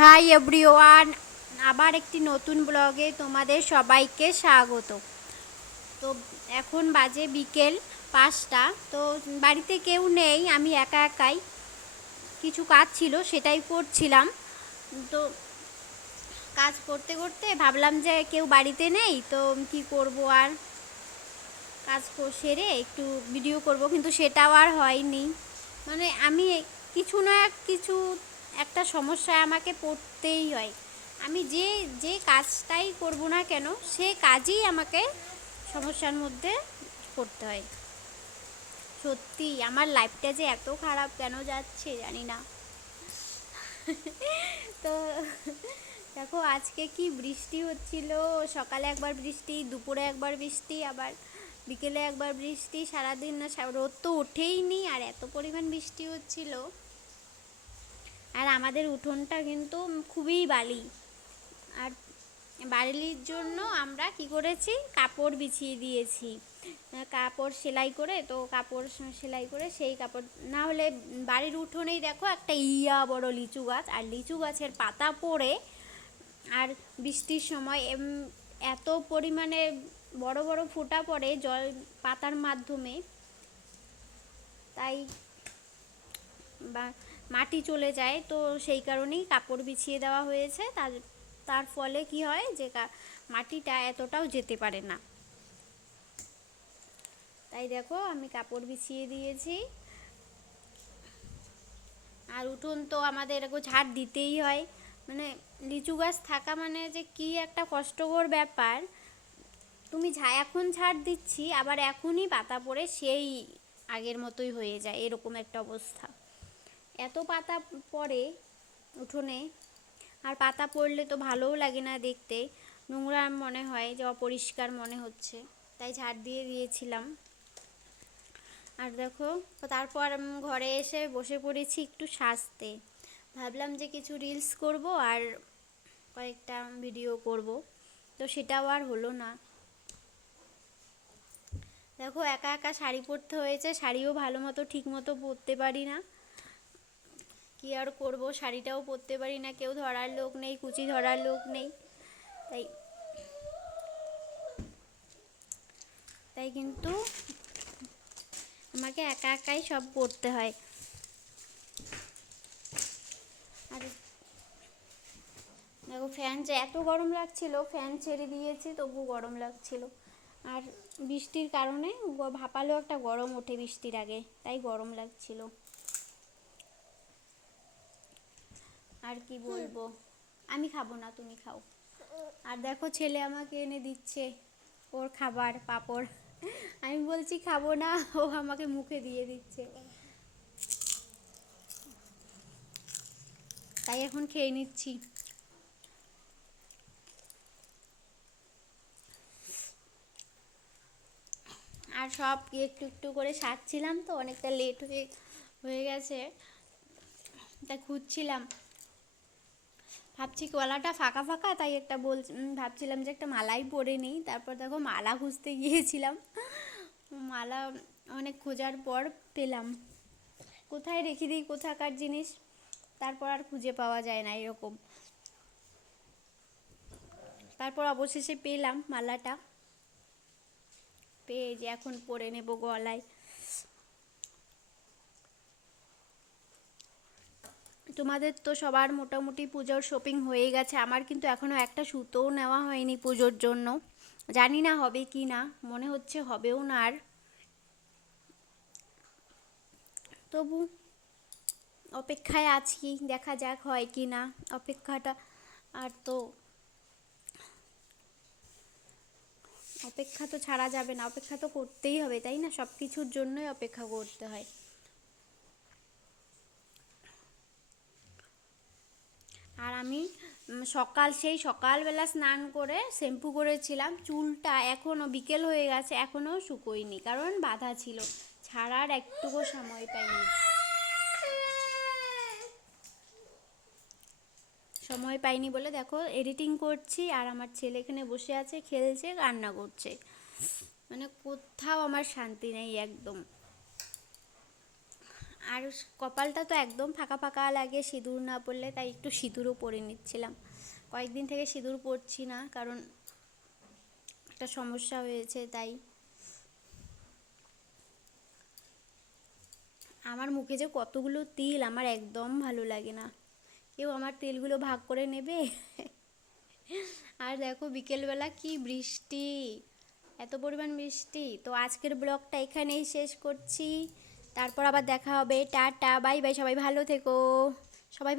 Hi everyone, আবার একটি নতুন ব্লগে তোমাদের সবাইকে স্বাগত। তো এখন বাজে বিকেল 5টা। তো বাড়িতে কেউ নেই, আমি একা একাই কিছু কাজ ছিল সেটাই করছিলাম। তো কাজ করতে করতে ভাবলাম যে কেউ বাড়িতে নেই, তো কি করব, আর কাজ সেরে একটু ভিডিও করব, কিন্তু সেটাও আর হয়নি। মানে আমি কিছু না কিছু একটা সমস্যায় আমাকে পড়তেই হয়। আমি যে যে কাজটাই করব না কেন, সে কাজই আমাকে সমস্যার মধ্যে পড়তে হয়। সত্যি আমার লাইফটা যে এত খারাপ কেন যাচ্ছে জানি না। তো দেখো আজকে কি বৃষ্টি হচ্ছিল, সকালে একবার বৃষ্টি, দুপুরে একবার বৃষ্টি, আবার বিকেলে একবার বৃষ্টি। সারাদিন না রোদ তো ওঠেই নি, আর এত পরিমাণ বৃষ্টি হচ্ছিল। আর আমাদের উঠোনটা কিন্তু খুবই বালি, আর বালির জন্য আমরা কি করেছি, কাপড় বিছিয়ে দিয়েছি। কাপড় সেলাই করে, তো কাপড় সেলাই করে সেই কাপড় না হলে বাড়ির উঠোনেই দেখো একটা বড় লিচু গাছ, আর লিচু গাছের পাতা পড়ে, আর বৃষ্টির সময় এত পরিমাণে বড় বড় ফোঁটা পড়ে জল পাতার মাধ্যমে, তাই বা মাটি চলে যায়। তো সেই কারণেই কাপড় বিছিয়ে দেওয়া হয়েছে। তার ফলে কি হয় যে মাটিটা এতটাও যেতে পারে না। তাই দেখো আমি কাপড় বিছিয়ে দিয়েছি। আর উঠোন তো আমাদের এরকম ঝাড় দিতেই হয়। মানে লিচু গাছ থাকা মানে যে কি একটা কষ্টকর ব্যাপার। তুমি এখন ঝাড় দিচ্ছি, আবার এখনই পাতা পড়ে সেই আগের মতোই হয়ে যায়, এরকম একটা অবস্থা। এত পাতা পড়ে উঠোনে, আর পাতা পড়লে তো ভালোও লাগে না দেখতে, নোংরা মনে হয়, যে অপরিষ্কার মনে হচ্ছে, তাই ঝাড় দিয়ে দিয়েছিলাম। আর দেখো তারপর ঘরে এসে বসে পড়েছি একটু সাজতে। ভাবলাম যে কিছু রিলস করব আর কয়েকটা ভিডিও করব, তো সেটাও আর হলো না। দেখো একা একা শাড়ি পরতে হয়েছে, শাড়িও ভালো মতো ঠিক মতো পরতে পারি না। কি আর করব, শাড়িটাও পরতে পারি না, কেউ ধরার লোক নেই, কুচি ধরার লোক নেই। তাই তাই কিন্তু আমাকে একা একাই সব করতে হয়। আর দেখো ফ্যান, যে এত গরম লাগছিল, ফ্যান ছেড়ে দিয়েছি তবু গরম লাগছিল। আর বৃষ্টির কারণে ভাপালেও একটা গরম ওঠে বৃষ্টির আগে, তাই গরম লাগছিল। আর কি বলবো, আমি খাবো না, তুমি খাও। আর দেখো ছেলে আমাকে এনে দিচ্ছে ওর খাবার, পাপড়। আমি বলছি খাবো না, ও আমাকে মুখে দিয়ে দিচ্ছে, তাই এখন খেয়ে নিচ্ছি। আর সব একটু একটু করে সারছিলাম, তো অনেকটা লেট হয়ে গেছে, তাই খুঁজছিলাম। ভাবছি গলাটা ফাঁকা ফাঁকা, তাই একটা ভাবছিলাম যে একটা মালাই পরে নিই। তারপর দেখো মালা খুঁজতে গিয়েছিলাম, মালা অনেক খোঁজার পর পেলাম। কোথায় রেখে দিই কোথাকার জিনিস, তারপর আর খুঁজে পাওয়া যায় না এরকম। তারপর অবশেষে পেলাম মালাটা, পেয়ে যে এখন পরে নেব গলায়। তোমাদের তো সবার মোটামুটি পুজোর শপিং হয়ে গেছে, আমার কিন্তু এখনও একটা সুতোও নেওয়া হয়নি পুজোর জন্য। জানি না হবে কি না, মনে হচ্ছে হবেও না। আর তবু অপেক্ষায় আছি, দেখা যাক হয় কি না অপেক্ষাটা। আর তো অপেক্ষা তো ছাড়া যাবে না, অপেক্ষা তো করতেই হবে, তাই না? সব কিছুর জন্যই অপেক্ষা করতে হয়। আর আমি সেই সকালবেলা স্নান করে শ্যাম্পু করেছিলাম, চুলটা এখনও বিকেল হয়ে গেছে, এখনও শুকোয়নি, কারণ বাঁধা ছিল, ছাড়ার একটুকু সময় পাইনি। সময় পাইনি বলে দেখো এডিটিং করছি, আর আমার ছেলে এখানে বসে আছে, খেলছে, কান্না করছে। মানে কোথাও আমার শান্তি নেই একদম। আর কপালটা তো একদম ফাঁকা ফাঁকা লাগে সিঁদুর না পরলে, তাই একটু সিঁদুরও পরে নিচ্ছিলাম। কয়েকদিন থেকে সিঁদুর পরছি না, কারণ একটা সমস্যা হয়েছে তাই। আমার মুখে যে কতগুলো তিল, আমার একদম ভালো লাগে না। কেউ আমার তিলগুলো ভাগ করে নেবে। আর দেখো বিকেলবেলা কি বৃষ্টি, এত পরিমাণ বৃষ্টি। তো আজকের ব্লগটা এখানেই শেষ করছি, তারপর আবার দেখা হবে। টাটা, বাই বাই, সবাই ভালো থেকো। সবাই